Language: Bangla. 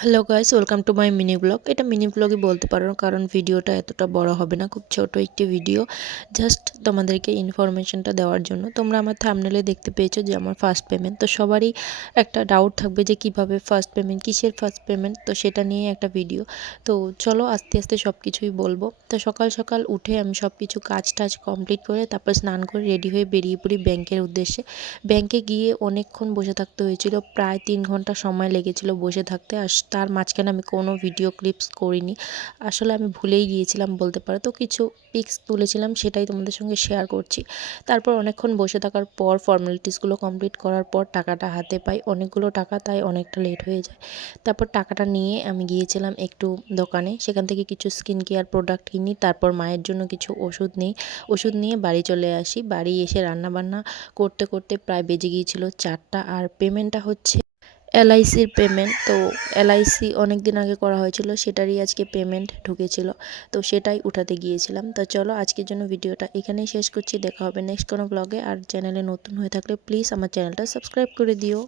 Hello guys welcome to my mini blog এটা মিনি ব্লগই বলতে পারো, কারণ ভিডিওটা এতটা বড় হবে না, খুব ছোট একটি ভিডিও জাস্ট তোমাদেরকে ইনফরমেশনটা দেওয়ার জন্য। তোমরা আমার থামনেলে দেখতে পেয়েছ যে আমার ফার্স্ট পেমেন্ট তো সবারই একটা ডাউট থাকবে যে কীভাবে ফার্স্ট পেমেন্ট কিসের ফার্স্ট পেমেন্ট তো সেটা নিয়ে একটা ভিডিও তো চলো আস্তে আস্তে সব কিছুই বলব। তো সকাল সকাল উঠে আমি সব কিছু কাজ টাজ কমপ্লিট করে তারপর স্নান করে রেডি হয়ে বেরিয়ে পড়ি ব্যাংকের উদ্দেশ্যে। ব্যাংকে গিয়ে অনেকক্ষণ বসে থাকতে হয়েছিল, প্রায় তিন ঘণ্টা সময় লেগেছিল বসে থাকতে। আর তার মাঝখানে আমি কোনো ভিডিও ক্লিপস করিনি। আসলে আমি ভুলেই গিয়েছিলাম বলতে পারো। তো কিছু পিক্স তুলেছিলাম, সেটাই তোমাদের সঙ্গে শেয়ার করছি। তারপর অনেকক্ষণ বসে থাকার পর ফর্মালিটিসগুলো কমপ্লিট করার পর টাকাটা হাতে পাই। অনেকগুলো টাকা, তাই অনেকটা লেট হয়ে যায়। তারপর টাকাটা নিয়ে আমি গিয়েছিলাম একটু দোকানে। সেখান থেকে কিছু স্কিন কেয়ার প্রোডাক্ট কিনি। তারপর মায়ের জন্য কিছু ওষুধ নিই। ওষুধ নিয়ে বাড়ি চলে আসি। বাড়ি এসে রান্নাবান্না করতে করতে প্রায় বেজে গিয়েছিল চারটা। আর পেমেন্টটা হচ্ছে এলআইসির পেমেন্ট তো এলআইসি অনেক দিন আগে করা হয়েছিল, সেটারই আজকে পেমেন্ট ঢুকেছিল, তো সেটাই উঠাতে গিয়েছিলাম। তো চলো আজকের জন্য ভিডিওটা এখানেই শেষ করছি, দেখা হবে নেক্সট কোনো ব্লগে আর চ্যানেলে নতুন হয়ে থাকলে প্লিজ আমার চ্যানেলটা সাবস্ক্রাইব করে দিও।